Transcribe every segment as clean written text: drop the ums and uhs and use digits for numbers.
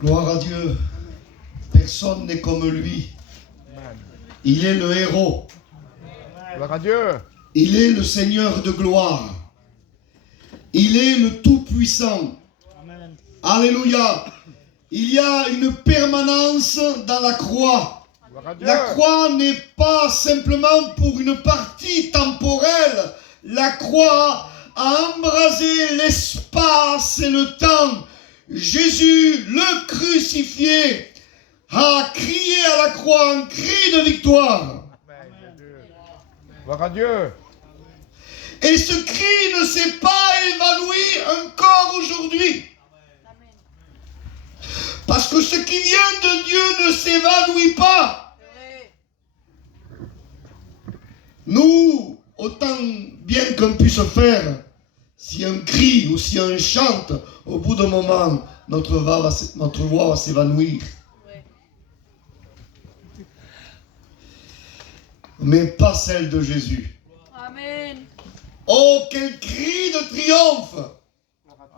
Gloire à Dieu. Personne n'est comme lui. Il est le héros. Gloire à Dieu. Il est le Seigneur de gloire. Il est le Tout-Puissant. Alléluia. Il y a une permanence dans la croix. La croix n'est pas simplement pour une partie temporelle. La croix a embrasé l'espace et le temps. Jésus, le crucifié, a crié à la croix un cri de victoire. Gloire à Dieu. Et ce cri ne s'est pas évanoui encore aujourd'hui. Parce que ce qui vient de Dieu ne s'évanouit pas. Nous, autant bien qu'on puisse faire, si un cri ou si un chante, au bout d'un moment, notre voix va s'évanouir. Mais pas celle de Jésus. Amen. Oh, quel cri de triomphe!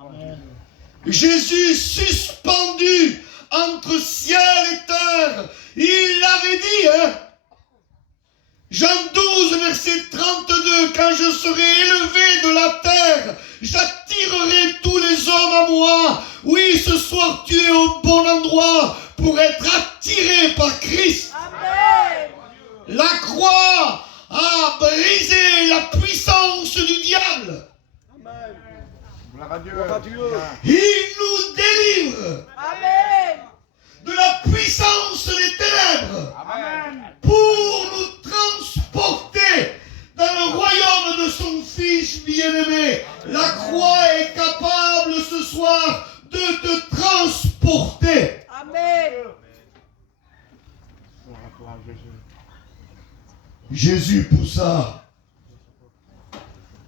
Amen. Jésus suspendu entre ciel et terre. Il l'avait dit, hein? Jean 12, verset 32, quand je serai élevé de la terre, j'attirerai tous les hommes à moi. Oui, ce soir, tu es au bon endroit pour être attiré par Christ. Amen. La croix a brisé la puissance du diable. Amen. Gloire à Dieu. Il nous délivre. Amen. De la puissance des ténèbres. Amen. Pour nous transporter dans le royaume de son Fils bien-aimé. La croix est capable ce soir de te transporter. Amen. Jésus poussa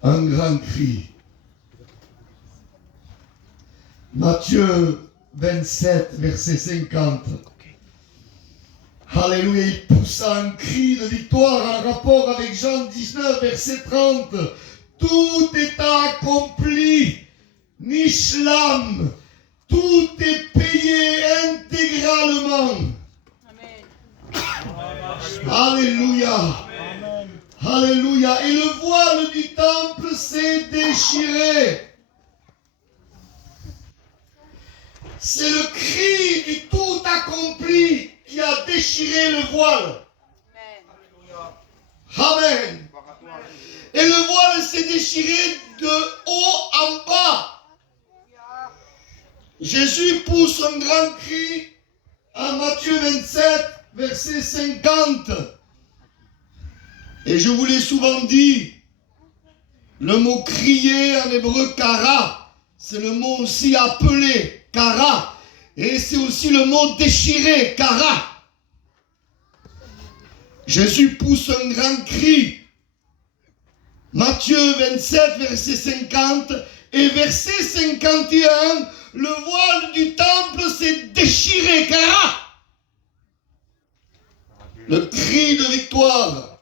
un grand cri. Matthieu 27, verset 50. Alléluia, il poussa un cri de victoire en rapport avec Jean 19, verset 30. Tout est accompli. Nishlam. Tout est payé intégralement. Amen. Alléluia. Alléluia. Et le voile du temple s'est déchiré. C'est le cri du tout accompli qui a déchiré le voile. Amen. Et le voile s'est déchiré de haut en bas. Jésus pousse un grand cri en Matthieu 27, verset 50. Et je vous l'ai souvent dit, le mot crier en hébreu kara, c'est le mot aussi appelé kara. Et c'est aussi le mot déchirer, kara. Jésus pousse un grand cri. Matthieu 27, verset 50 et verset 51, le voile du temple s'est déchiré, kara. Le cri de victoire,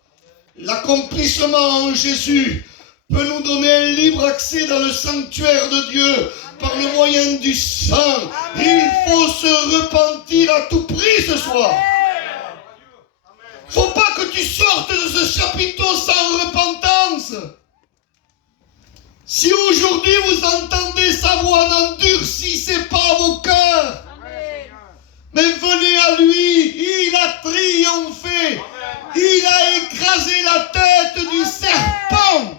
l'accomplissement en Jésus peut nous donner un libre accès dans le sanctuaire de Dieu par le moyen du sang. Il faut se repentir à tout prix ce soir. Faut pas que tu sortes de ce chapiteau sans repentance. Si aujourd'hui vous entendez sa voix, n'endurcissez pas vos cœurs. Mais venez à lui, il a triomphé. Il a écrasé la tête du serpent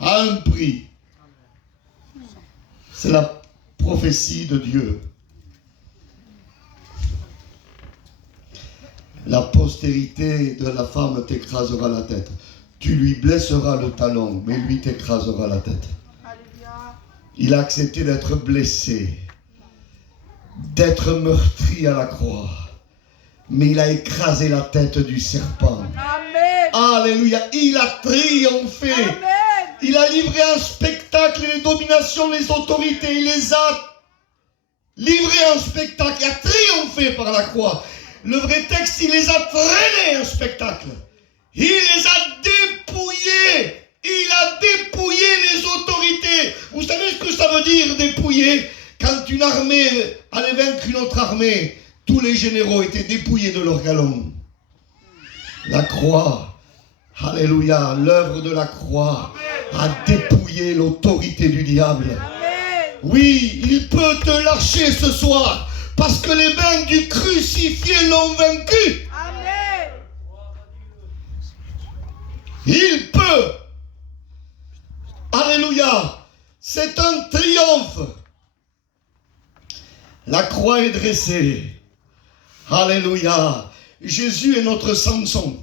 à un prix. C'est la prophétie de Dieu. La postérité de la femme t'écrasera la tête. Tu lui blesseras le talon, mais lui t'écrasera la tête. Il a accepté d'être blessé, d'être meurtri à la croix, mais il a écrasé la tête du serpent. Amen. Alléluia, il a triomphé. Amen. Il a livré en spectacle les dominations, les autorités. Il les a livrés en spectacle. Il a triomphé par la croix. Le vrai texte, il les a traînés en spectacle. Il les a dépouillés. Il a dépouillé les autorités. Vous savez ce que ça veut dire, dépouiller? Quand quand une armée allait vaincre une autre armée, tous les généraux étaient dépouillés de leurs galons. La croix, alléluia, l'œuvre de la croix a dépouillé l'autorité du diable. Amen. Oui, il peut te lâcher ce soir parce que les mains du crucifié l'ont vaincu. Amen. Il peut. Alléluia. C'est un triomphe. La croix est dressée. Alléluia. Jésus est notre Samson.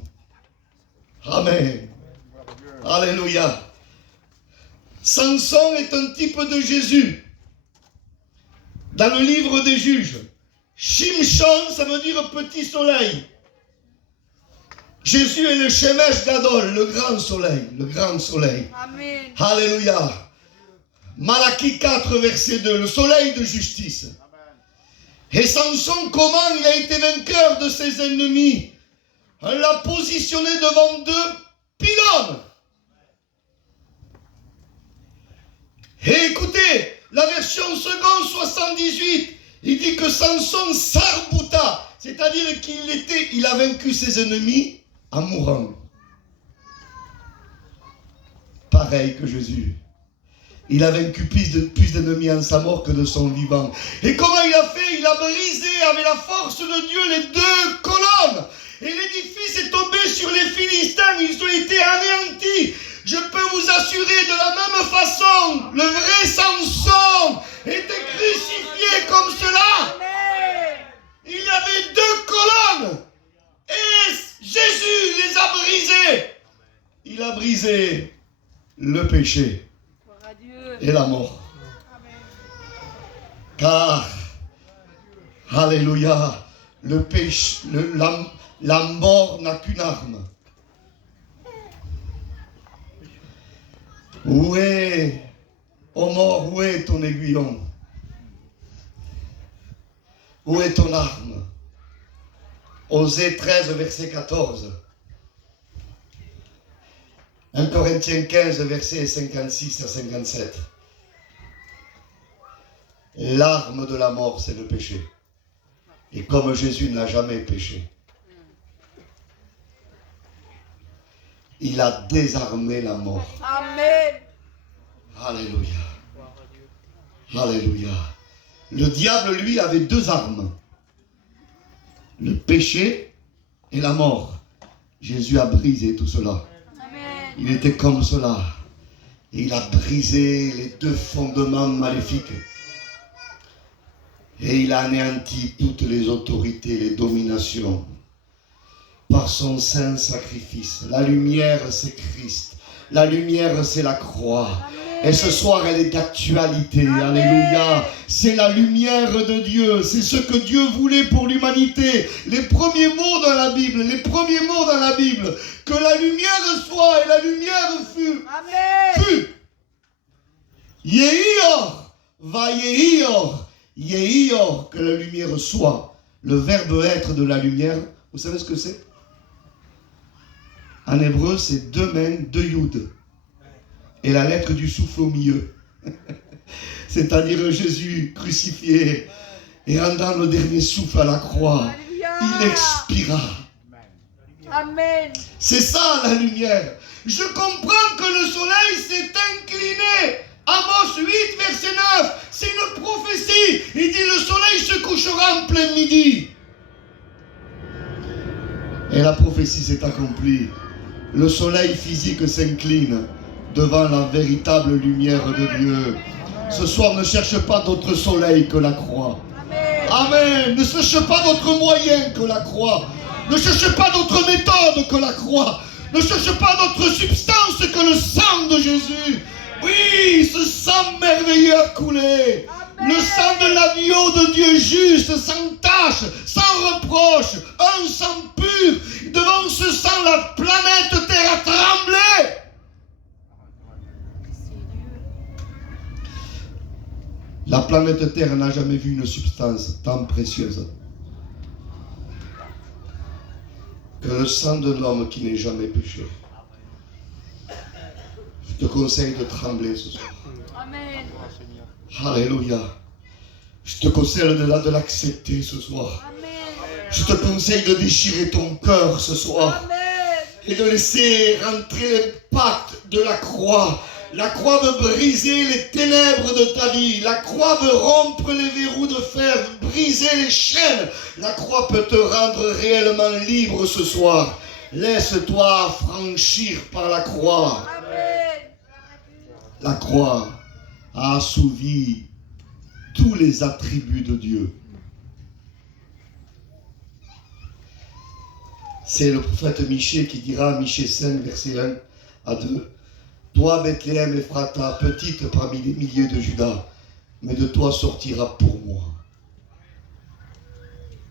Amen. Alléluia. Samson est un type de Jésus. Dans le livre des Juges, Shimshon, ça veut dire petit soleil. Jésus est le Shemesh Gadol, le grand soleil, le grand soleil. Amen. Alléluia. Malachie 4, verset 2, le soleil de justice. Et Samson, comment il a été vainqueur de ses ennemis? On l'a positionné devant deux pylônes. Et écoutez, la version seconde 78, il dit que Samson s'arbouta, c'est-à-dire qu'il a vaincu ses ennemis en mourant. Pareil que Jésus. Il a vaincu plus d'ennemis en sa mort que de son vivant. Et comment il a fait? Il a brisé avec la force de Dieu les deux colonnes. Et l'édifice est tombé sur les Philistins. Ils ont été anéantis. Je peux vous assurer, de la même façon, le vrai Samson était crucifié comme cela. Amen. Il y avait deux colonnes. Et Jésus les a brisées. Il a brisé le péché Gloire à Dieu. et la mort. Amen. Car, alléluia, le péché, la mort n'a qu'une arme. Où est, ô mort, où est ton aiguillon? Où est ton arme? Osée 13, verset 14. 1 Corinthiens 15, verset 56 à 57. L'arme de la mort, c'est le péché. Et comme Jésus n'a jamais péché, il a désarmé la mort. Amen. Alléluia. Alléluia. Le diable, lui, avait deux armes. Le péché et la mort. Jésus a brisé tout cela. Amen. Il était comme cela. Et il a brisé les deux fondements maléfiques. Et il a anéanti toutes les autorités, les dominations. Par son saint sacrifice. La lumière, c'est Christ. La lumière, c'est la croix. Et ce soir, elle est d'actualité. Alléluia. C'est la lumière de Dieu. C'est ce que Dieu voulait pour l'humanité. Les premiers mots dans la Bible. Les premiers mots dans la Bible. Que la lumière soit et la lumière fut. Amen. Fut. Yehior. Va Yehior. Yehior. Que la lumière soit. Le verbe être de la lumière. Vous savez ce que c'est? En hébreu, c'est deux mains, deux yud. Et la lettre du souffle au milieu. C'est-à-dire Jésus crucifié et rendant le dernier souffle à la croix. Alléluia. Il expira. Amen. C'est ça la lumière. Je comprends que le soleil s'est incliné. Amos 8, verset 9. C'est une prophétie. Il dit le soleil se couchera en plein midi. Et la prophétie s'est accomplie. Le soleil physique s'incline devant la véritable lumière de Dieu. Ce soir, ne cherche pas d'autre soleil que la croix. Amen. Amen. Ne cherche pas d'autre moyen que la croix. Ne cherche pas d'autre méthode que la croix. Ne cherche pas d'autre substance que le sang de Jésus. Oui, ce sang merveilleux a coulé. Amen. Le sang de l'agneau de Dieu juste, sans tache, sans reproche, un sang pur. Devant ce sang, la planète Terre a tremblé. La planète Terre n'a jamais vu une substance tant précieuse que le sang d'un homme qui n'est jamais péché. Je te conseille de trembler ce soir. Amen. Alléluia. Je te conseille de l'accepter ce soir. Amen. Je te conseille de déchirer ton cœur ce soir. Amen. Et de laisser rentrer l'impact de la croix. La croix veut briser les ténèbres de ta vie. La croix veut rompre les verrous de fer, briser les chaînes. La croix peut te rendre réellement libre ce soir. Laisse-toi franchir par la croix. Amen. La croix a assouvi tous les attributs de Dieu. C'est le prophète Michée qui dira, Michée 5, verset 1 à 2, « Toi, Bethléem Ephrata, petite parmi les milliers de Juda, mais de toi sortira pour moi. »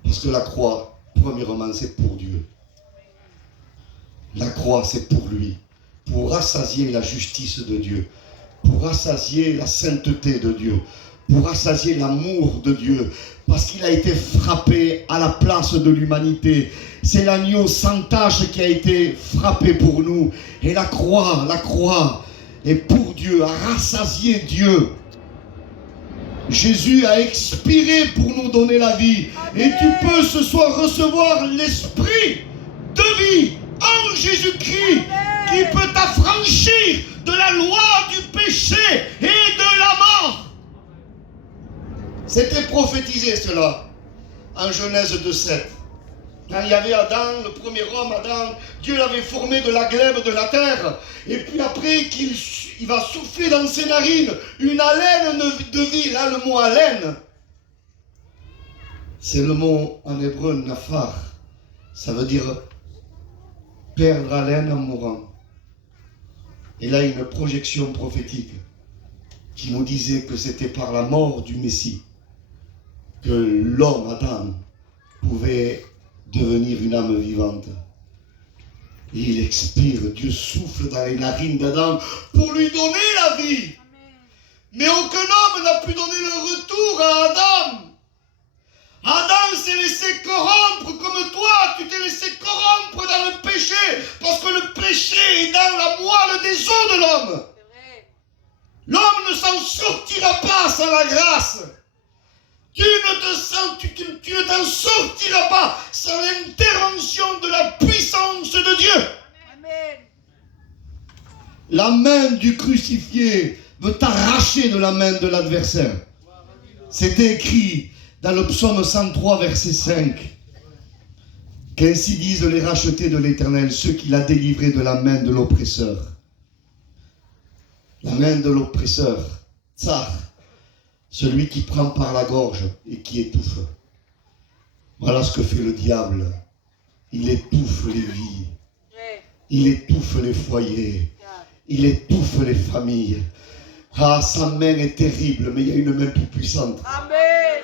Parce que la croix, premièrement, c'est pour Dieu. La croix, c'est pour lui, pour rassasier la justice de Dieu, pour rassasier la sainteté de Dieu, pour rassasier l'amour de Dieu, parce qu'il a été frappé à la place de l'humanité. C'est l'agneau sans tache qui a été frappé pour nous. Et la croix est pour Dieu, a rassasié Dieu. Jésus a expiré pour nous donner la vie. Et tu peux ce soir recevoir l'esprit de vie en Jésus-Christ qui peut t'affranchir de la loi du péché et de la mort. C'était prophétisé cela en Genèse 2,7. Quand il y avait Adam, le premier homme, Adam, Dieu l'avait formé de la glèbe de la terre. Et puis après il va souffler dans ses narines une haleine de vie. Là, le mot haleine, c'est le mot en hébreu nafar. Ça veut dire perdre haleine en mourant. Et là, une projection prophétique qui nous disait que c'était par la mort du Messie que l'homme, Adam, pouvait devenir une âme vivante. Et il expire, Dieu souffle dans les narines d'Adam pour lui donner la vie. Mais aucun homme n'a pu donner le retour à Adam. Adam s'est laissé corrompre comme toi, tu t'es laissé corrompre dans le péché, parce que le péché est dans la moelle des os de l'homme. L'homme ne s'en sortira pas sans la grâce. Tu ne t'en sortiras pas sans l'intervention de la puissance de Dieu. Amen. La main du crucifié veut t'arracher de la main de l'adversaire. C'était écrit dans le psaume 103, verset 5. Qu'ainsi disent les rachetés de l'Éternel, ceux qu'il a délivrés de la main de l'oppresseur. La main de l'oppresseur, tsar. Celui qui prend par la gorge et qui étouffe. Voilà ce que fait le diable. Il étouffe les vies. Il étouffe les foyers. Il étouffe les familles. Ah, sa main est terrible, mais il y a une main plus puissante. Amen.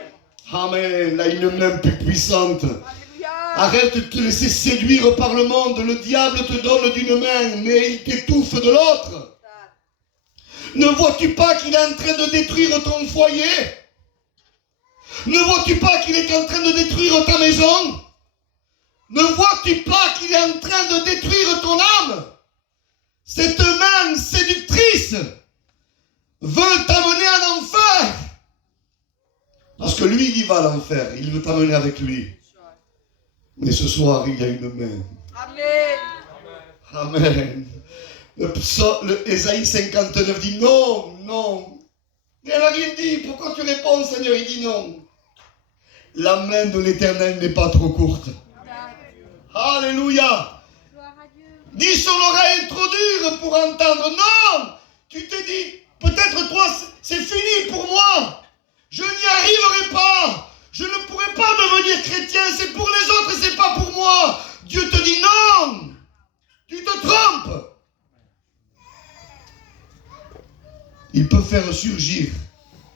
Amen. Il y a une main plus puissante. Alléluia. Arrête de te laisser séduire par le monde. Le diable te donne d'une main, mais il t'étouffe de l'autre. Ne vois-tu pas qu'il est en train de détruire ton foyer? Ne vois-tu pas qu'il est en train de détruire ta maison? Ne vois-tu pas qu'il est en train de détruire ton âme? Cette main séductrice veut t'amener en enfer. Parce que lui, il va à l'enfer. Il veut t'amener avec lui. Mais ce soir, il y a une main. Amen. Amen. Le Ésaïe 59 dit non, non. Elle n'a rien dit. Pourquoi tu réponds, Seigneur? Il dit non. La main de l'Éternel n'est pas trop courte. Alléluia. Dis son oreille trop dure pour entendre. Non. Tu te dis, peut-être toi, c'est fini pour moi. Je n'y arriverai pas. Je ne pourrai pas devenir chrétien. C'est pour les autres et c'est pas pour moi. Dieu te dit non. Tu te trompes. Il peut faire surgir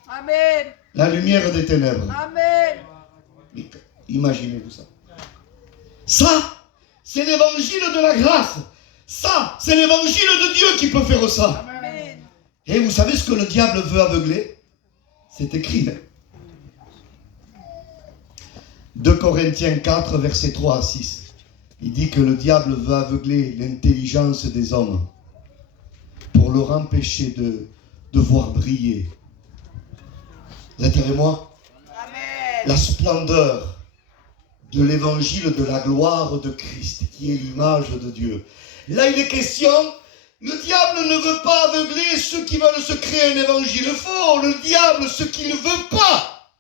Amen. la lumière des ténèbres. Amen. Imaginez-vous ça. Ça, c'est l'évangile de la grâce. Ça, c'est l'évangile de Dieu qui peut faire ça. Amen. Et vous savez ce que le diable veut aveugler? C'est écrit. 2 Corinthiens 4, versets 3 à 6. Il dit que le diable veut aveugler l'intelligence des hommes pour leur empêcher de voir briller. Vous êtes avec moi? la splendeur de l'évangile de la gloire de Christ, qui est l'image de Dieu. Là, il est question, le diable ne veut pas aveugler ceux qui veulent se créer un évangile faux. Le diable, ce qu'il ne veut pas,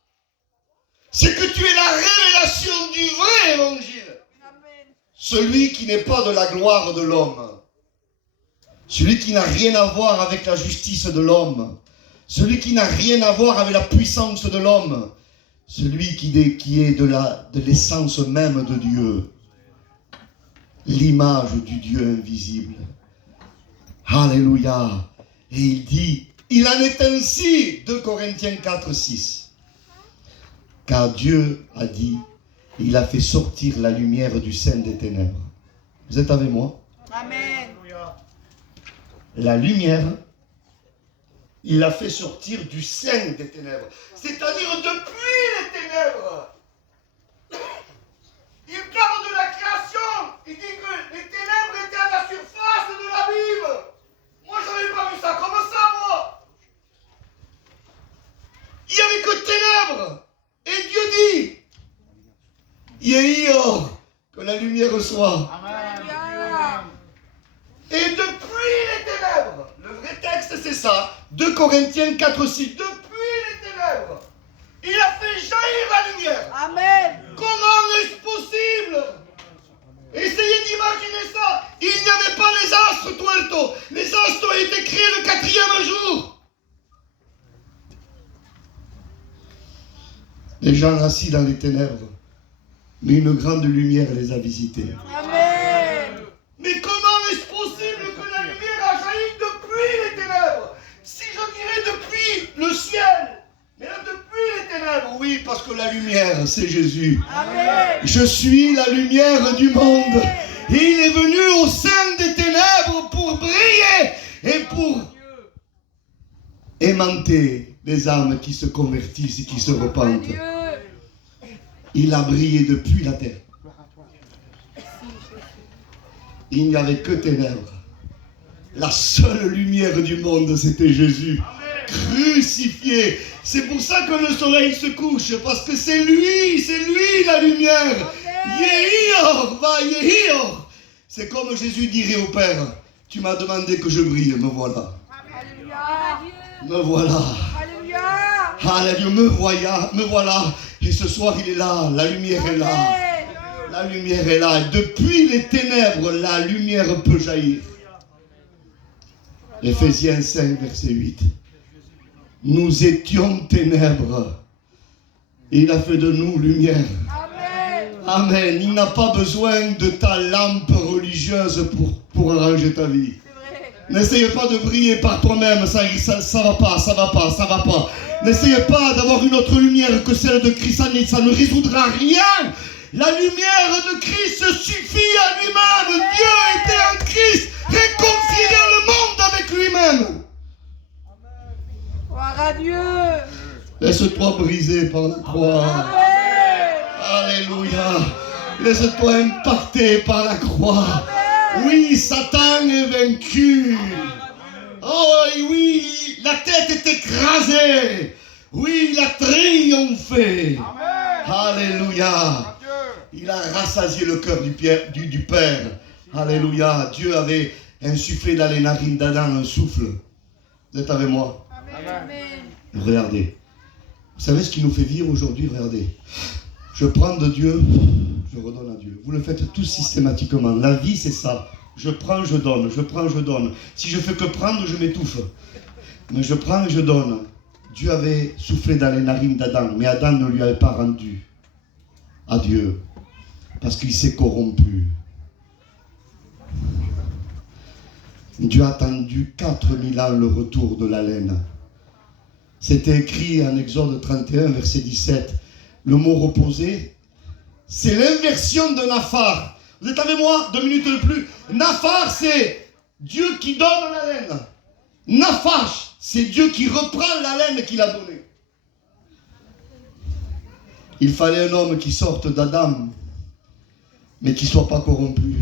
c'est que tu aies la révélation du vrai évangile. Amen. Celui qui n'est pas de la gloire de l'homme. Celui qui n'a rien à voir avec la justice de l'homme. Celui qui n'a rien à voir avec la puissance de l'homme. Celui qui est de l'essence même de Dieu. L'image du Dieu invisible. Alléluia. Et il dit, il en est ainsi, 2 Corinthiens 4, 6. Car Dieu a dit, il a fait sortir la lumière du sein des ténèbres. Vous êtes avec moi? Amen. La lumière, il l'a fait sortir du sein des ténèbres. C'est-à-dire depuis les ténèbres. Il parle de la création. Il dit que les ténèbres étaient à la surface de l'abîme. Moi, je n'avais pas vu ça comme ça, moi. Il n'y avait que ténèbres. Et Dieu dit, Yéhi, que la lumière soit. Alléluia. Et depuis les ténèbres, le vrai texte c'est ça, 2 Corinthiens 4, 6, depuis les ténèbres, il a fait jaillir la lumière. Amen. Comment est-ce possible? Essayez d'imaginer ça. Il n'y avait pas les astres, Tuerto. Les astres ont été créés le 4e jour. Les gens assis dans les ténèbres, mais une grande lumière les a visités. Amen. Mais comment est-ce possible que la lumière a jailli depuis les ténèbres? Si je dirais depuis le ciel, mais là depuis les ténèbres, oui, parce que la lumière, c'est Jésus. Amen. Je suis la lumière du monde. Et il est venu au sein des ténèbres pour briller et pour aimanter les âmes qui se convertissent et qui se repentent. Dieu. Il a brillé depuis la terre. Il n'y avait que ténèbres. La seule lumière du monde, c'était Jésus. Crucifié. C'est pour ça que le soleil se couche, parce que c'est lui la lumière. Yéhior, va Yéhior. C'est comme Jésus dirait au Père, tu m'as demandé que je brille, me voilà. Alléluia. Me voilà. Alléluia. Alléluia, me voilà. Et ce soir, il est là, la lumière est là. Amen. La lumière est là. Et depuis les ténèbres, la lumière peut jaillir. Éphésiens 5, verset 8. Nous étions ténèbres. Il a fait de nous lumière. Amen. Amen. Il n'a pas besoin de ta lampe religieuse pour arranger ta vie. C'est vrai. N'essayez pas de briller par toi-même, ça va pas. N'essayez pas d'avoir une autre lumière que celle de Christ, ça ne résoudra rien. La lumière de Christ suffit à lui-même. Dieu était en Christ, réconciliant le monde avec lui-même. Gloire à Dieu. Laisse-toi briser par la croix. Amen. Alléluia. Laisse-toi impacter par la croix. Oui, Satan est vaincu. Oh oui, la tête est écrasée. Oui, il a triomphé. Alléluia. Il a rassasié le cœur du Père. Alléluia. Dieu avait insufflé dans les narines d'Adam un souffle. Vous êtes avec moi? Amen. Regardez. Vous savez ce qui nous fait vivre aujourd'hui? Regardez. Je prends de Dieu, je redonne à Dieu. Vous le faites tous systématiquement. La vie, c'est ça. Je prends, je donne. Je prends, je donne. Si je fais que prendre, je m'étouffe. Mais je prends et je donne. Dieu avait soufflé dans les narines d'Adam, mais Adam ne lui avait pas rendu à Dieu, parce qu'il s'est corrompu. Dieu a attendu 4000 ans le retour de la laine. C'était écrit en Exode 31, verset 17. Le mot reposer, c'est l'inversion de Naphar. Vous êtes avec moi? 2 minutes de plus. Naphar, c'est Dieu qui donne la laine. Naphash, c'est Dieu qui reprend la laine qu'il a donnée. Il fallait un homme qui sorte d'Adam, mais qui ne soit pas corrompu,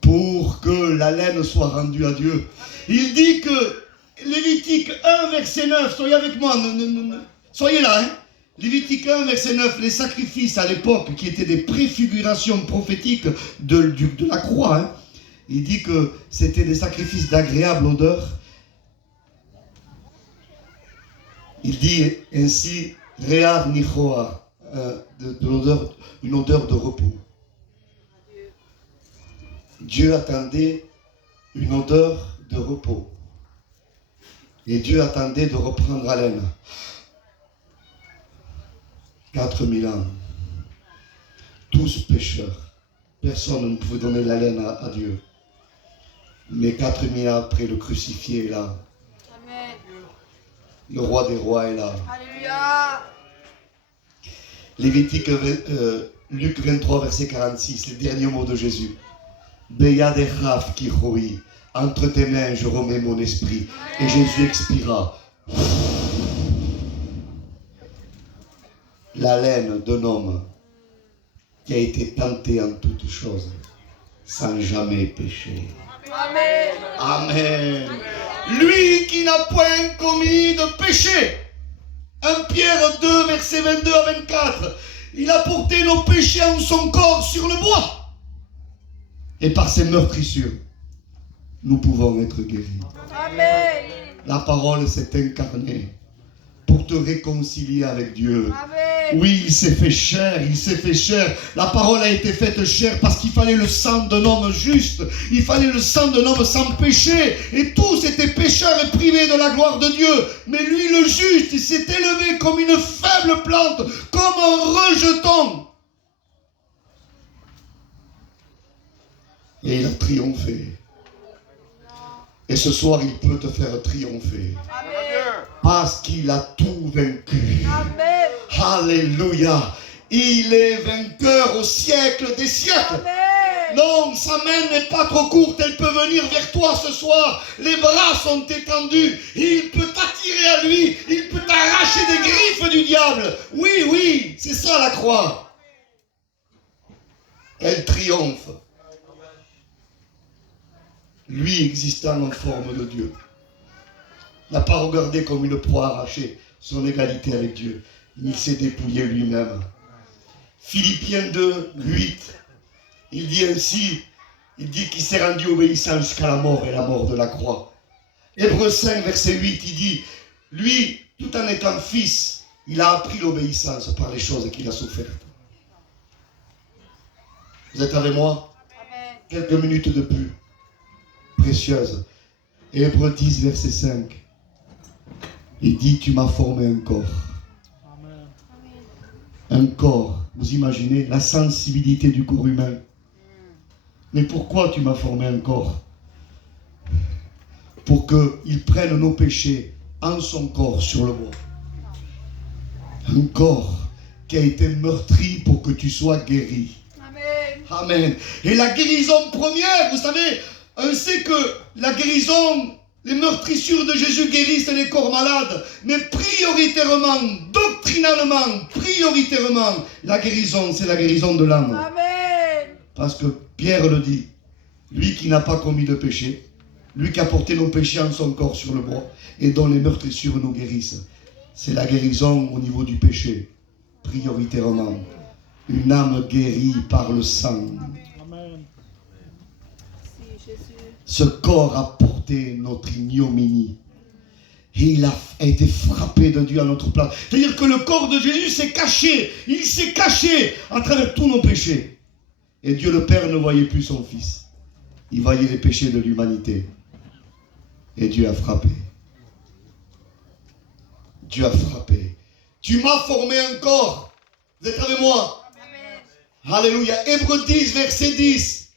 pour que la laine soit rendue à Dieu. Il dit que Lévitique 1, verset 9, soyez avec moi, soyez là, hein. Lévitique 1, verset 9, les sacrifices à l'époque, qui étaient des préfigurations prophétiques de la croix, hein, il dit que c'était des sacrifices d'agréable odeur. Il dit ainsi, Re'ar Nichoa, une odeur de repos. Dieu attendait une odeur de repos. Et Dieu attendait de reprendre haleine. 4000 ans. Tous pécheurs. Personne ne pouvait donner l'haleine à Dieu. Mais 4000 ans après, le crucifié est là. Amen. Le roi des rois est là. Alléluia. Lévitique, Luc 23, verset 46, les derniers mots de Jésus. Beyadechaf kichoi, entre tes mains je remets mon esprit. Et Jésus expira. L'haleine d'un homme qui a été tenté en toutes choses, sans jamais pécher. Amen. Amen. Lui qui n'a point commis de péché. 1 Pierre 2, verset 22 à 24. Il a porté nos péchés en son corps sur le bois. Et par ses meurtrissures, nous pouvons être guéris. Amen. La parole s'est incarnée pour te réconcilier avec Dieu. Amen. Oui, il s'est fait chair, il s'est fait chair. La parole a été faite chair parce qu'il fallait le sang d'un homme juste. Il fallait le sang d'un homme sans péché. Et tous étaient pécheurs et privés de la gloire de Dieu. Mais lui, le juste, il s'est élevé comme une faible plante, comme un rejeton. Et il a triomphé. Et ce soir, il peut te faire triompher. Amen. Parce qu'il a tout vaincu. Amen. Alléluia. Il est vainqueur au siècle des siècles. Amen. Non, sa main n'est pas trop courte. Elle peut venir vers toi ce soir. Les bras sont étendus. Il peut t'attirer à lui. Il peut t'arracher des griffes du diable. Oui, oui, c'est ça la croix. Elle triomphe. Lui existant en forme de Dieu, n'a pas regardé comme une proie arrachée son égalité avec Dieu. Il s'est dépouillé lui-même. Philippiens 2, 8, il dit ainsi, il dit qu'il s'est rendu obéissant jusqu'à la mort et la mort de la croix. Hébreux 5, verset 8, il dit, lui, tout en étant fils, il a appris l'obéissance par les choses qu'il a souffertes. Vous êtes avec moi? Amen. Quelques minutes de plus. Précieuse. Hébreux 10, verset 5. Il dit, tu m'as formé un corps. Amen. Un corps. Vous imaginez la sensibilité du corps humain. Mais pourquoi tu m'as formé un corps? Pour qu'il prenne nos péchés en son corps sur le bois. Un corps qui a été meurtri pour que tu sois guéri. Amen. Amen. Et la guérison première, vous savez, on sait que la guérison, les meurtrissures de Jésus guérissent les corps malades, mais prioritairement, doctrinalement, prioritairement, la guérison, c'est la guérison de l'âme. Amen. Parce que Pierre le dit, lui qui n'a pas commis de péché, lui qui a porté nos péchés en son corps sur le bois, et dont les meurtrissures nous guérissent. C'est la guérison au niveau du péché, prioritairement. Une âme guérie par le sang. Amen. Merci, Jésus. Ce corps a porté notre ignominie. Et il a été frappé de Dieu à notre place. C'est-à-dire que le corps de Jésus s'est caché. Il s'est caché à travers tous nos péchés. Et Dieu le Père ne voyait plus son Fils. Il voyait les péchés de l'humanité. Et Dieu a frappé. Dieu a frappé. Tu m'as formé un corps. Vous êtes avec moi? Amen. Alléluia. Hébreux 10, verset 10.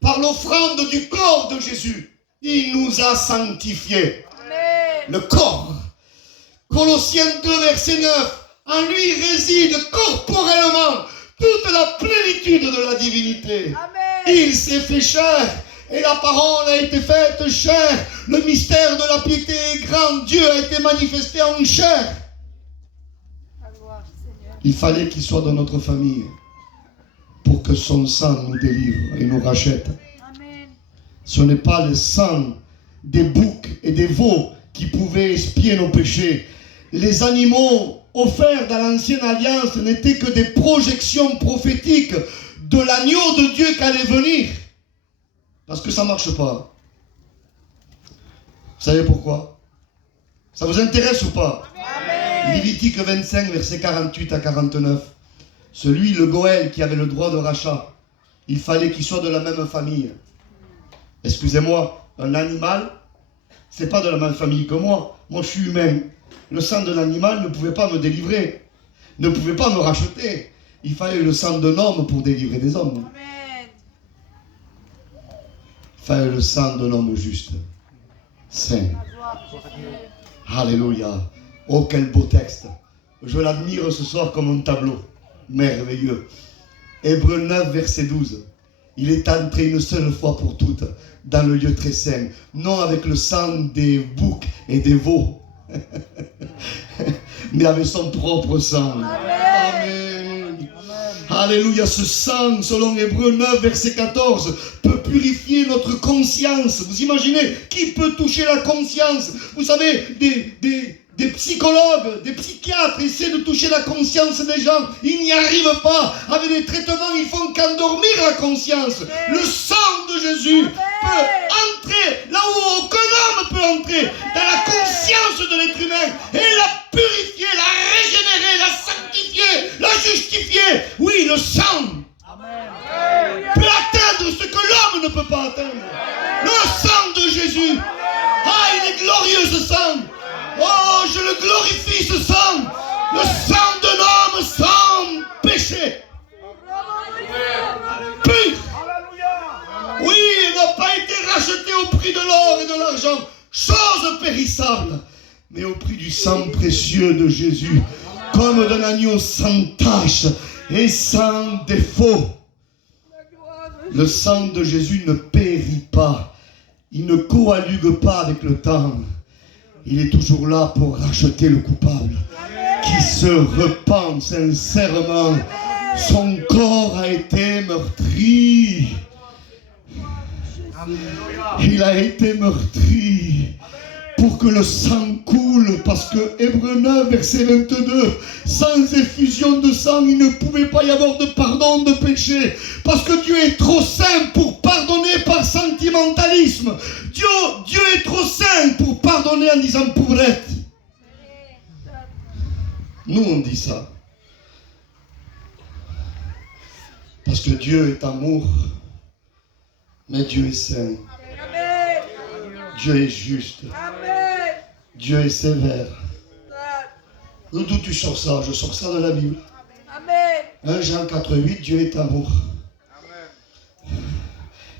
Par l'offrande du corps de Jésus, il nous a sanctifiés. Amen. Le corps. Colossiens 2, verset 9. En lui réside corporellement toute la plénitude de la divinité. Amen. Il s'est fait chair. Et la parole a été faite chair. Le mystère de la piété est grand. Dieu a été manifesté en chair. La gloire, Seigneur. Il fallait qu'il soit dans notre famille pour que son sang nous délivre et nous rachète. Amen. Ce n'est pas le sang des boucs et des veaux qui pouvaient expier nos péchés. les animaux offerts dans l'ancienne alliance n'étaient que des projections prophétiques de l'agneau de Dieu qui allait venir. Parce que ça ne marche pas. Vous savez pourquoi? Ça vous intéresse ou pas? Lévitique 25, versets 48 à 49. Celui, le Goël, qui avait le droit de rachat, il fallait qu'il soit de la même famille. Excusez-moi, un animal, c'est pas de la même famille que moi. Moi, je suis humain. Le sang de l'animal ne pouvait pas me délivrer, ne pouvait pas me racheter. Il fallait le sang d'un homme pour délivrer des hommes. Amen. Il fallait le sang d'un homme juste, saint. La gloire à Jésus. Alléluia. Oh, quel beau texte. Je l'admire ce soir comme un tableau. Merveilleux. Hébreux 9, verset 12. Il est entré une seule fois pour toutes dans le lieu très saint, non avec le sang des boucs et des veaux, mais avec son propre sang. Amen. Alléluia. Ce sang, selon Hébreux 9, verset 14, peut purifier notre conscience. Vous imaginez qui peut toucher la conscience? Vous savez, des psychologues, des psychiatres essaient de toucher la conscience des gens. Ils n'y arrivent pas. Avec des traitements, ils font qu'endormir la conscience. Le sang de Jésus peut entrer là où aucun homme peut entrer, dans la conscience de l'être humain, et la purifier, la régénérer, la sanctifier, la justifier. Oui, le sang peut atteindre ce que l'homme ne peut pas atteindre. Le sang de Jésus. Ah, il est glorieux ce sang. Oh, je le glorifie ce sang. Le sang d'un homme sans péché. Pur. Oui, il n'a pas été racheté au prix de l'or et de l'argent, chose périssable, mais au prix du sang précieux de Jésus, comme d'un agneau sans tache et sans défaut. Le sang de Jésus ne périt pas. Il ne coagule pas avec le temps. Il est toujours là pour racheter le coupable qui se repent sincèrement. Son corps a été meurtri. Il a été meurtri pour que le sang coule, parce que Hébreux 9, verset 22, sans effusion de sang, il ne pouvait pas y avoir de pardon de péché, parce que Dieu est trop saint pour pardonner par sentimentalisme. Dieu est trop saint pour pardonner en disant pauvrette. Nous on dit ça, parce que Dieu est amour, mais Dieu est saint. Dieu est juste. Amen. Dieu est sévère. D'où tu sors ça? Je sors ça de la Bible. Amen. 1 Jean 4,8, Dieu est amour.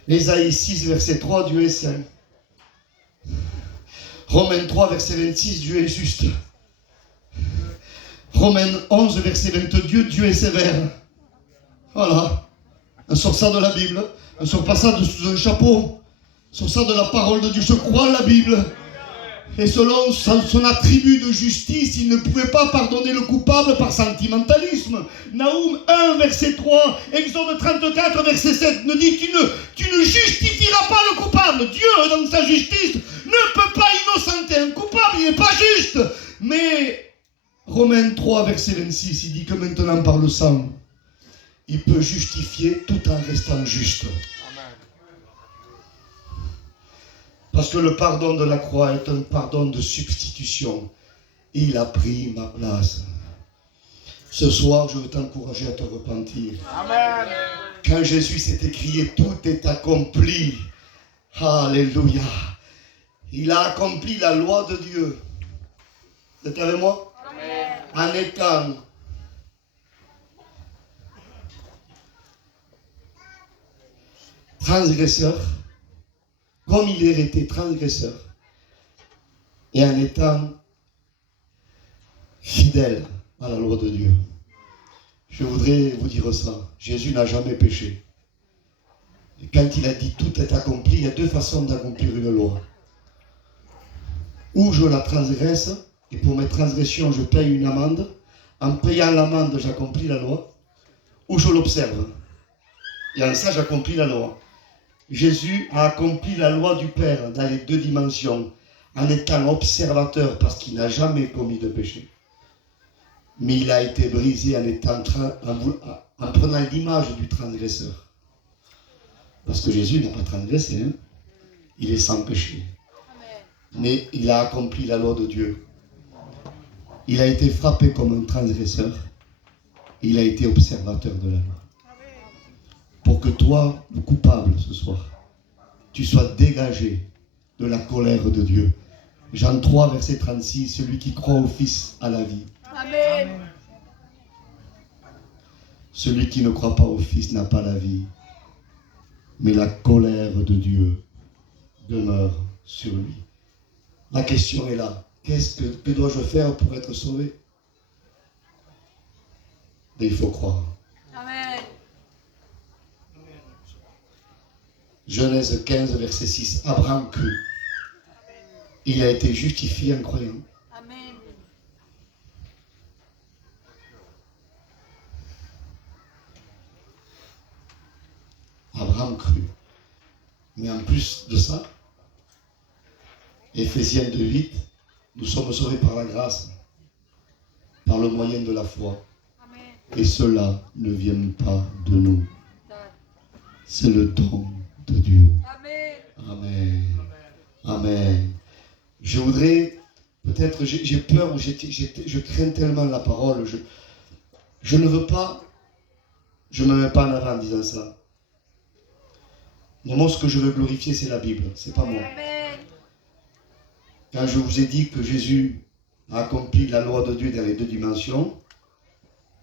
Ésaïe 6, verset 3, Dieu est saint. Romains 3, verset 26, Dieu est juste. Romains 11, verset 22, Dieu est sévère. Voilà. On sort ça de la Bible. On sort pas ça de un chapeau. Sur ça de la parole de Dieu, je crois en la Bible. Et selon son attribut de justice, il ne pouvait pas pardonner le coupable par sentimentalisme. Naoum 1, verset 3, Exode 34, verset 7, nous dit tu ne justifieras pas le coupable. Dieu, dans sa justice, ne peut pas innocenter un coupable, il n'est pas juste. Mais Romains 3, verset 26, il dit que maintenant par le sang, il peut justifier tout en restant juste. Parce que le pardon de la croix est un pardon de substitution. Il a pris ma place. Ce soir, je veux t'encourager à te repentir. Amen. Quand Jésus s'est écrié, tout est accompli. Alléluia. Il a accompli la loi de Dieu. Vous êtes avec moi? En étant transgresseur, comme il était transgresseur, et en étant fidèle à la loi de Dieu. Je voudrais vous dire ça. Jésus n'a jamais péché. Et quand il a dit tout est accompli, il y a deux façons d'accomplir une loi. Ou je la transgresse, et pour mes transgressions, je paye une amende. En payant l'amende, j'accomplis la loi. Ou je l'observe. Et en ça, j'accomplis la loi. Jésus a accompli la loi du Père dans les deux dimensions, en étant observateur parce qu'il n'a jamais commis de péché. Mais il a été brisé en prenant l'image du transgresseur. Parce que Jésus n'a pas transgressé, hein? Il est sans péché. Mais il a accompli la loi de Dieu. Il a été frappé comme un transgresseur. Il a été observateur de la loi. Pour que toi, le coupable ce soir, tu sois dégagé de la colère de Dieu. Jean 3, verset 36, celui qui croit au Fils a la vie. Amen. Celui qui ne croit pas au Fils n'a pas la vie. Mais la colère de Dieu demeure sur lui. La question est là. Que dois-je faire pour être sauvé? Et il faut croire. Amen. Genèse 15, verset 6. Abraham crut. Il a été justifié en croyant. Amen. Abraham crut. Mais en plus de ça, Éphésiens 2:8, nous sommes sauvés par la grâce, par le moyen de la foi. Amen. Et cela ne vient pas de nous. C'est le don de Dieu. Amen. Amen. Amen. Je voudrais, peut-être, j'ai peur, je crains tellement la parole, je ne veux pas, je ne me mets pas en avant en disant ça. Mais moi, ce que je veux glorifier, c'est la Bible, c'est pas moi. Amen. Quand je vous ai dit que Jésus a accompli la loi de Dieu dans les deux dimensions,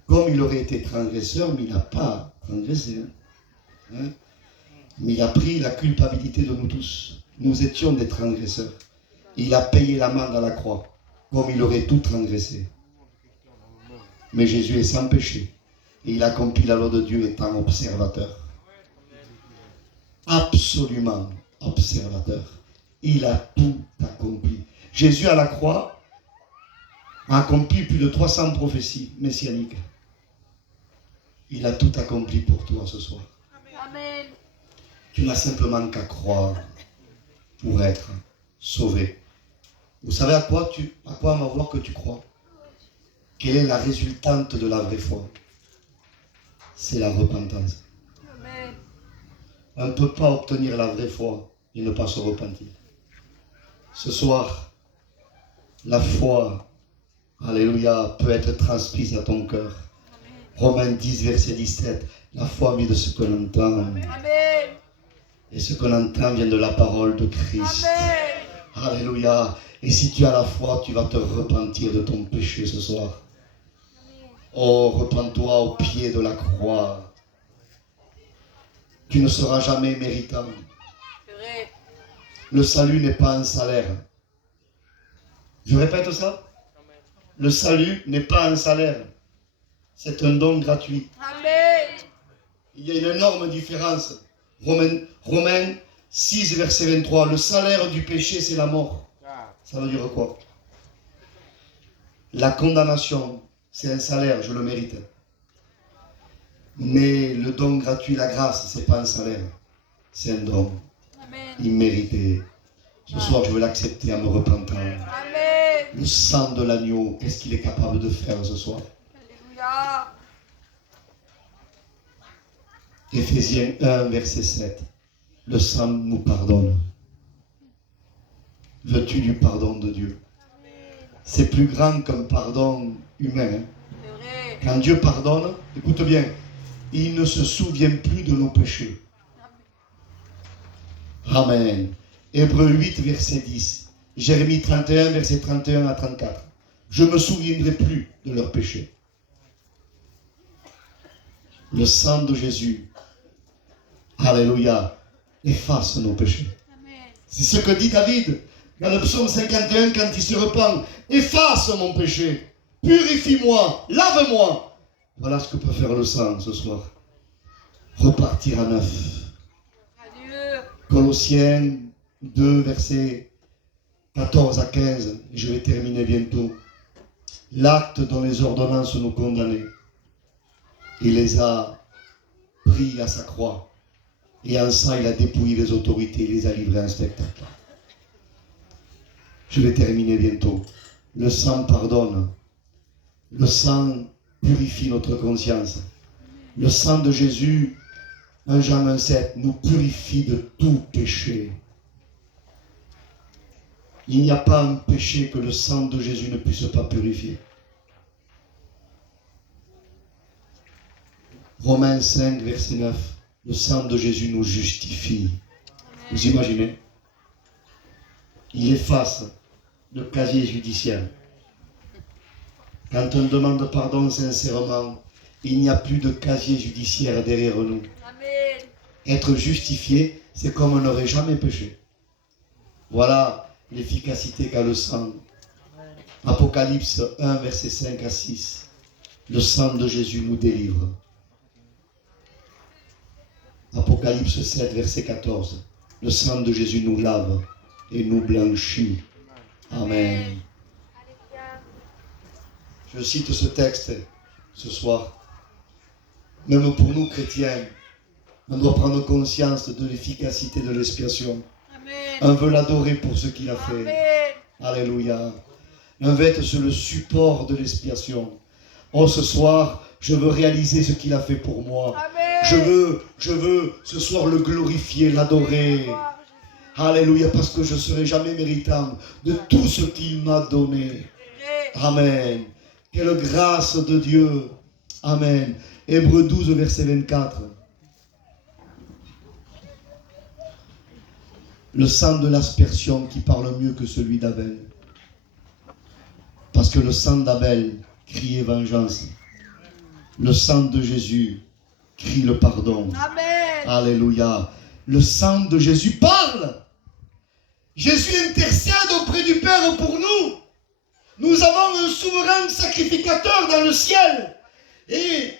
comme il aurait été transgresseur, mais il n'a pas transgressé. Hein? Mais il a pris la culpabilité de nous tous. Nous étions des transgresseurs. Il a payé l'amende à la croix, comme il aurait tout transgressé. Mais Jésus est sans péché. Et il accomplit la loi de Dieu étant observateur. Absolument observateur. Il a tout accompli. Jésus à la croix a accompli plus de 300 prophéties messianiques. Il a tout accompli pour toi ce soir. Amen. Tu n'as simplement qu'à croire pour être sauvé. Vous savez à quoi on va voir que tu crois? Quelle est la résultante de la vraie foi? C'est la repentance. Amen. On ne peut pas obtenir la vraie foi et ne pas se repentir. Ce soir, la foi, alléluia, peut être transmise à ton cœur. Romains 10, verset 17. La foi vient de ce que l'on entend. Amen. Et ce que l'on entend vient de la parole de Christ. Amen. Alléluia. Et si tu as la foi, tu vas te repentir de ton péché ce soir. Oh, repens-toi au pied de la croix. Tu ne seras jamais méritant. C'est vrai. Le salut n'est pas un salaire. Je répète ça. Le salut n'est pas un salaire. C'est un don gratuit. Amen. Il y a une énorme différence. Romains 6, verset 23. Le salaire du péché, c'est la mort. Ça veut dire quoi? La condamnation, c'est un salaire, je le mérite. Mais le don gratuit, la grâce, c'est pas un salaire. C'est un don Amen. immérité. Ce soir, je veux l'accepter en me repentant. Amen. Le sang de l'agneau, qu'est-ce qu'il est capable de faire ce soir? Alléluia. Éphésiens 1, verset 7. Le sang nous pardonne. Veux-tu du pardon de Dieu? C'est plus grand qu'un pardon humain. Hein? C'est vrai. Quand Dieu pardonne, écoute bien, il ne se souvient plus de nos péchés. Amen. Hébreux 8, verset 10. Jérémie 31, verset 31 à 34. Je ne me souviendrai plus de leurs péchés. Le sang de Jésus, alléluia, efface nos péchés. Amen. C'est ce que dit David dans le psaume 51 quand il se repent. Efface mon péché, purifie-moi, lave-moi. Voilà ce que peut faire le sang ce soir. Repartir à neuf. Adieu. Colossiens 2, versets 14 à 15. Je vais terminer bientôt. L'acte dont les ordonnances nous condamnaient, il les a pris à sa croix. Et en ça, il a dépouillé les autorités, il les a livrés en spectacle. Je vais terminer bientôt. Le sang pardonne. Le sang purifie notre conscience. Le sang de Jésus, 1 Jean 1,7, nous purifie de tout péché. Il n'y a pas un péché que le sang de Jésus ne puisse pas purifier. Romains 5, verset 9. Le sang de Jésus nous justifie. Vous imaginez? Il efface le casier judiciaire. Quand on demande pardon sincèrement, il n'y a plus de casier judiciaire derrière nous. Amen. Être justifié, c'est comme on n'aurait jamais péché. Voilà l'efficacité qu'a le sang. Apocalypse 1, verset 5 à 6. Le sang de Jésus nous délivre. Apocalypse 7, verset 14. Le sang de Jésus nous lave et nous blanchit. Amen. Je cite ce texte ce soir. Même pour nous chrétiens, on doit prendre conscience de l'efficacité de l'expiation. Amen. On veut l'adorer pour ce qu'il a fait. Amen. Alléluia. On veut être sur le support de l'expiation. Oh, ce soir, je veux réaliser ce qu'il a fait pour moi. Amen. Je veux ce soir le glorifier, l'adorer. Alléluia, parce que je ne serai jamais méritant de tout ce qu'il m'a donné. Amen. Quelle grâce de Dieu. Amen. Hébreux 12, verset 24. Le sang de l'aspersion qui parle mieux que celui d'Abel. Parce que le sang d'Abel criait vengeance. Le sang de Jésus crie le pardon. Amen. Alléluia. Le sang de Jésus parle. Jésus intercède auprès du Père pour nous. Nous avons un souverain sacrificateur dans le ciel. Et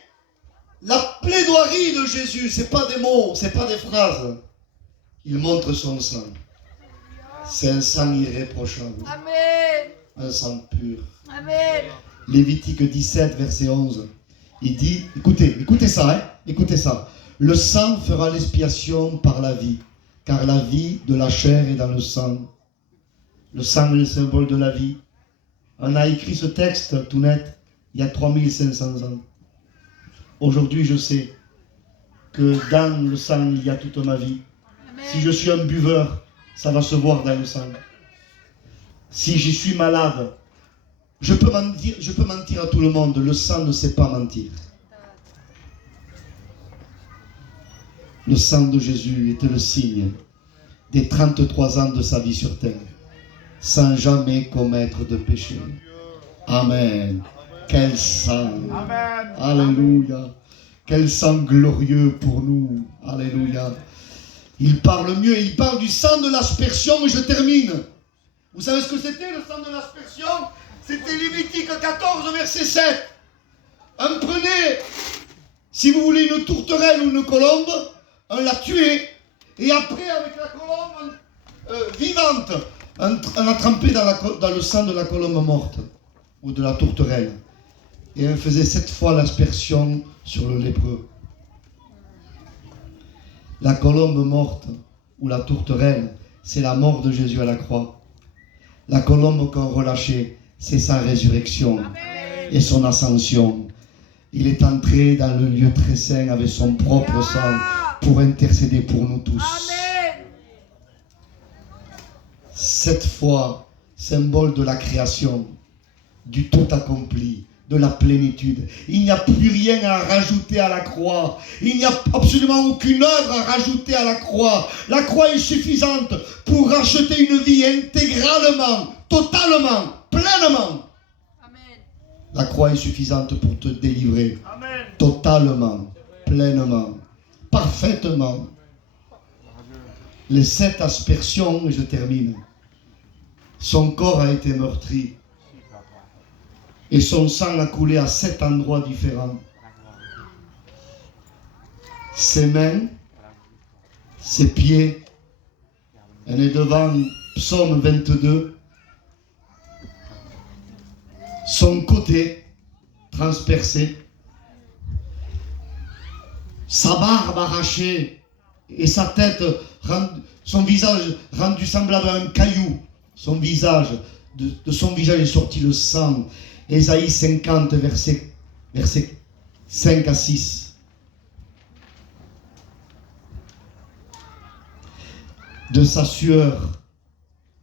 la plaidoirie de Jésus, ce n'est pas des mots, ce n'est pas des phrases. Il montre son sang. C'est un sang irréprochable. Amen. Un sang pur. Amen. Lévitique 17, verset 11. Il dit, écoutez ça, hein, écoutez ça. Le sang fera l'expiation par la vie, car la vie de la chair est dans le sang. Le sang est le symbole de la vie. On a écrit ce texte tout net il y a 3500 ans. Aujourd'hui, je sais que dans le sang, il y a toute ma vie. Amen. Si je suis un buveur, ça va se voir dans le sang. Si je suis malade, je peux mentir à tout le monde. Le sang ne sait pas mentir. Le sang de Jésus était le signe des 33 ans de sa vie sur terre, sans jamais commettre de péché. Amen. Quel sang. Amen. Alléluia. Quel sang glorieux pour nous. Alléluia. Il parle mieux. Il parle du sang de l'aspersion et je termine. Vous savez ce que c'était le sang de l'aspersion? C'était Lévitique 14, verset 7. On prenait, si vous voulez, une tourterelle ou une colombe, on la tuait, et après, avec la colombe vivante, on la trempait dans le sang de la colombe morte, ou de la tourterelle. Et on faisait 7 fois l'aspersion sur le lépreux. La colombe morte, ou la tourterelle, c'est la mort de Jésus à la croix. La colombe qu'on relâchait, c'est sa résurrection et son ascension. Il est entré dans le lieu très saint avec son propre sang pour intercéder pour nous tous. Amen. 7 fois, symbole de la création, du tout accompli, de la plénitude. Il n'y a plus rien à rajouter à la croix. Il n'y a absolument aucune œuvre à rajouter à la croix. La croix est suffisante pour racheter une vie intégralement, totalement, pleinement. Amen. La croix est suffisante pour te délivrer. Amen. Totalement, pleinement, parfaitement. Les 7 aspersions, et je termine. Son corps a été meurtri. Et son sang a coulé à 7 endroits différents. Ses mains, ses pieds. On est devant Psaume 22. Son côté transpercé. Sa barbe arrachée et sa tête, son visage rendu semblable à un caillou. Son visage, de son visage est sorti le sang. Ésaïe 50, verset 5 à 6. De sa sueur,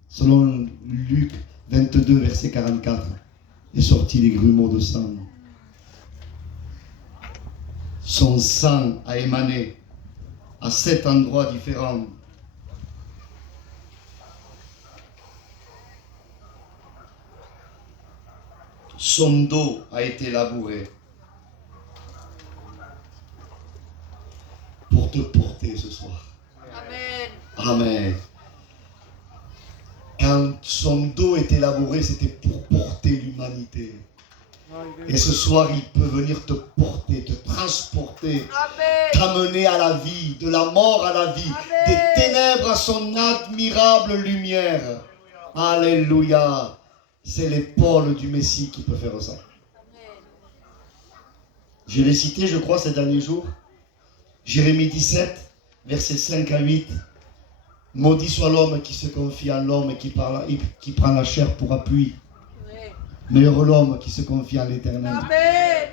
selon Luc 22, verset 44, est sorti les grumeaux de sang. Son sang a émané à 7 endroits différents. Son dos a été labouré pour te porter ce soir. Amen. Amen. Quand son dos était labouré, c'était pour porter l'humanité. Et ce soir, il peut venir te porter, te transporter, Amen. t'amener à la vie, de la mort à la vie, Amen. des ténèbres à son admirable lumière. Alléluia. C'est l'épaule du Messie qui peut faire ça. Amen. Je l'ai cité, je crois, ces derniers jours. Jérémie 17, versets 5 à 8. Maudit soit l'homme qui se confie en l'homme et qui prend la chair pour appui. Ouais. Meilleur l'homme qui se confie en l'Éternel. Amen.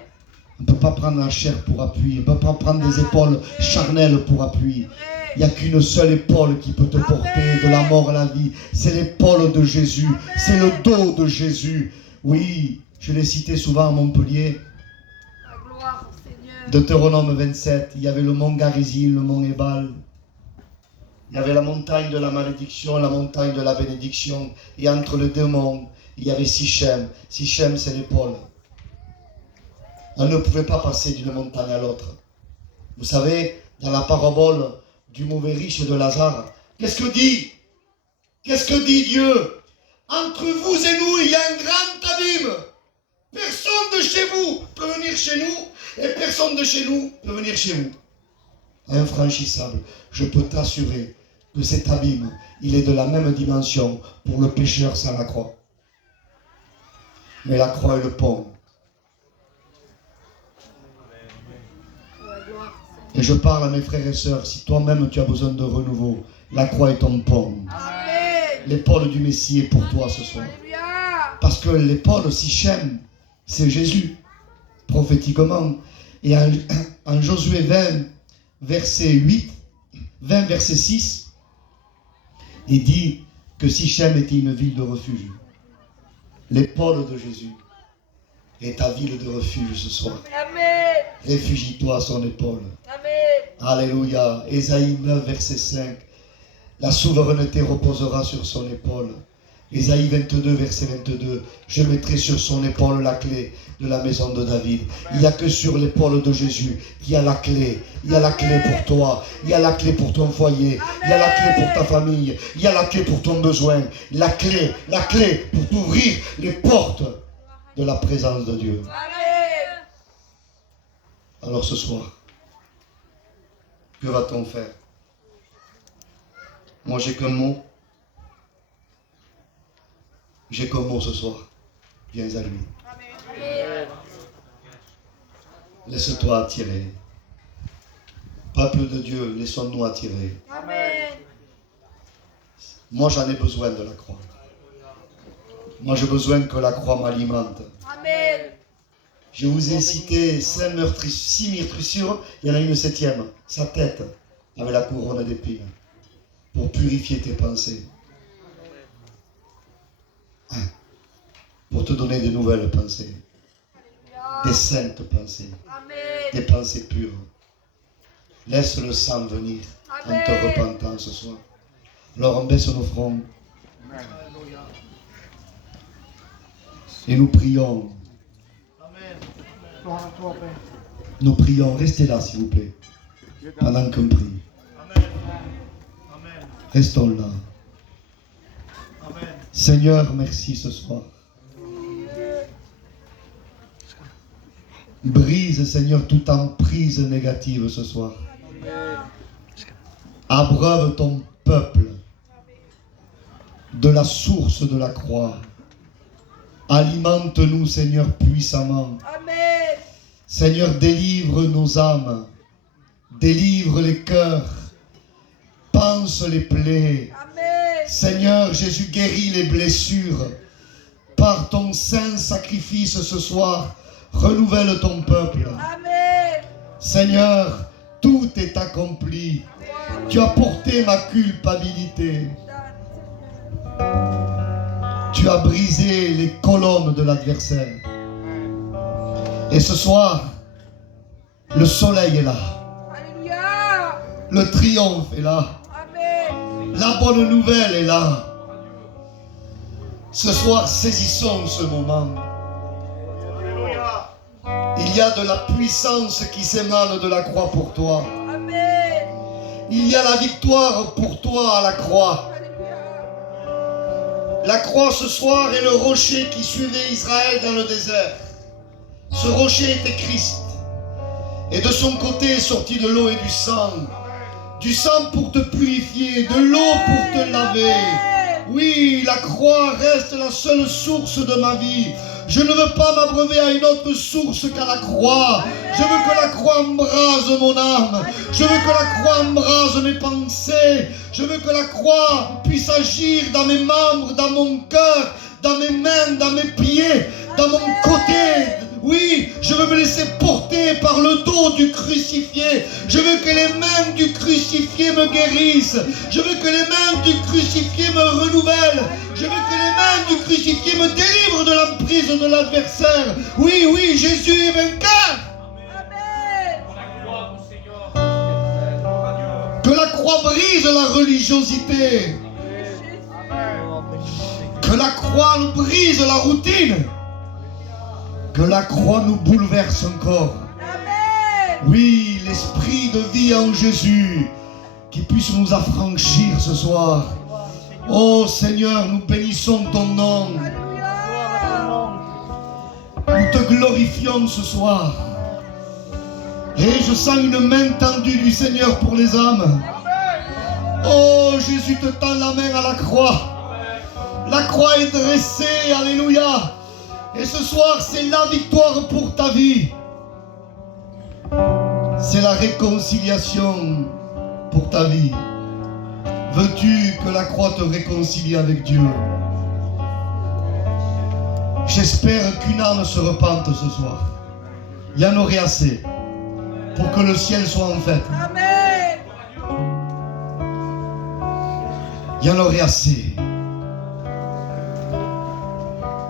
On ne peut pas prendre la chair pour appui. On ne peut pas prendre des épaules charnelles pour appui. Il n'y a qu'une seule épaule qui peut te porter de la mort à la vie. C'est l'épaule de Jésus. C'est le dos de Jésus. Oui, je l'ai cité souvent à Montpellier. La gloire au Seigneur. Deutéronome 27, il y avait le mont Garizim, le mont Ebal. Il y avait la montagne de la malédiction, la montagne de la bénédiction. Et entre les deux monts, il y avait Sichem. Sichem, c'est l'épaule. On ne pouvait pas passer d'une montagne à l'autre. Vous savez, dans la parabole du mauvais riche et de Lazare, qu'est-ce que dit Dieu? Entre vous et nous, il y a un grand abîme. Personne de chez vous peut venir chez nous, et personne de chez nous peut venir chez vous. Infranchissable. Je peux t'assurer que cet abîme, il est de la même dimension pour le pécheur sans la croix. Mais la croix est le pont. La gloire. Et je parle à mes frères et sœurs, si toi-même tu as besoin de renouveau, la croix est ton pont. Amen. L'épaule du Messie est pour toi ce soir. Alléluia. Parce que l'épaule Sichem, c'est Jésus, prophétiquement. Et en Josué 20, verset 8, 20, verset 6, il dit que Sichem était une ville de refuge. L'épaule de Jésus est ta ville de refuge ce soir. Amen. Réfugie-toi à son épaule. Amen. Alléluia. Ésaïe 9, verset 5. La souveraineté reposera sur son épaule. Ésaïe 22, verset 22. Je mettrai sur son épaule la clé de la maison de David. Il n'y a que sur l'épaule de Jésus qu'il y a la clé. Il y a la clé pour toi. Il y a la clé pour ton foyer. Il y a la clé pour ta famille. Il y a la clé pour ton besoin. La clé pour t'ouvrir les portes de la présence de Dieu. Amen. Alors ce soir, que va-t-on faire? Moi j'ai qu'un mot. J'ai qu'un mot ce soir. Viens à lui. Amen. Laisse-toi attirer. Peuple de Dieu, laissons-nous attirer. Amen. Moi j'en ai besoin de la croix. Moi j'ai besoin que la croix m'alimente. Amen. Je vous ai cité 6 meurtrissures, il y en a une 7e. Sa tête avec la couronne d'épines. Pour purifier tes pensées. Pour te donner de nouvelles pensées. Des saintes pensées. Amen. Des pensées pures. Laisse le sang venir en te repentant ce soir. Alors on baisse nos fronts. Et nous prions. Nous prions. Restez là s'il vous plaît. Pendant qu'on prie. Restons là. Seigneur, merci ce soir. Brise, Seigneur, toute emprise négative ce soir. Abreuve ton peuple de la source de la croix. Alimente-nous, Seigneur, puissamment. Amen. Seigneur, délivre nos âmes. Délivre les cœurs. Pense les plaies. Amen. Seigneur Jésus, guéris les blessures. Par ton saint sacrifice ce soir, renouvelle ton peuple. Amen. Seigneur, tout est accompli. Tu as porté ma culpabilité. Tu as brisé les colonnes de l'adversaire. Et ce soir, le soleil est là. Alléluia. Le triomphe est là. Amen. La bonne nouvelle est là. Ce soir, saisissons ce moment. Il y a de la puissance qui s'émane de la croix pour toi. Amen. Il y a la victoire pour toi à la croix. Alléluia. La croix ce soir est le rocher qui suivait Israël dans le désert. Ce rocher était Christ. Et de son côté est sorti de l'eau et du sang. Du sang pour te purifier, de l'eau pour te laver. Oui, la croix reste la seule source de ma vie. Je ne veux pas m'abreuver à une autre source qu'à la croix. Je veux que la croix embrase mon âme. Je veux que la croix embrase mes pensées. Je veux que la croix puisse agir dans mes membres, dans mon cœur, dans mes mains, dans mes pieds, dans mon côté. Oui, je veux me laisser porter par le dos du crucifié. Je veux que les mains du crucifié me guérissent. Je veux que les mains du crucifié me renouvellent. Je veux que les mains du crucifié me délivrent de l'emprise de l'adversaire. Oui, oui, Jésus est vainqueur. Amen. Que la croix brise la religiosité. Que la croix nous brise la routine. Que la croix nous bouleverse encore. Amen. Oui, l'esprit de vie en Jésus qui puisse nous affranchir ce soir. Oh Seigneur, nous bénissons ton nom. Alléluia. Nous te glorifions ce soir. Et je sens une main tendue du Seigneur pour les âmes. Oh, Jésus te tend la main à la croix. La croix est dressée, alléluia. Et ce soir, c'est la victoire pour ta vie. C'est la réconciliation pour ta vie. Veux-tu que la croix te réconcilie avec Dieu? J'espère qu'une âme se repente ce soir. Il y en aurait assez pour que le ciel soit en fête. Amen. Il y en aurait assez.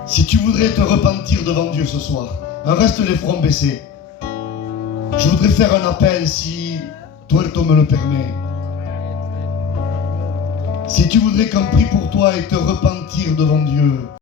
Si tu voudrais te repentir devant Dieu ce soir, reste les fronts baissés. Je voudrais faire un appel si Tuerto me le permet. Si tu voudrais qu'on prie pour toi et te repentir devant Dieu,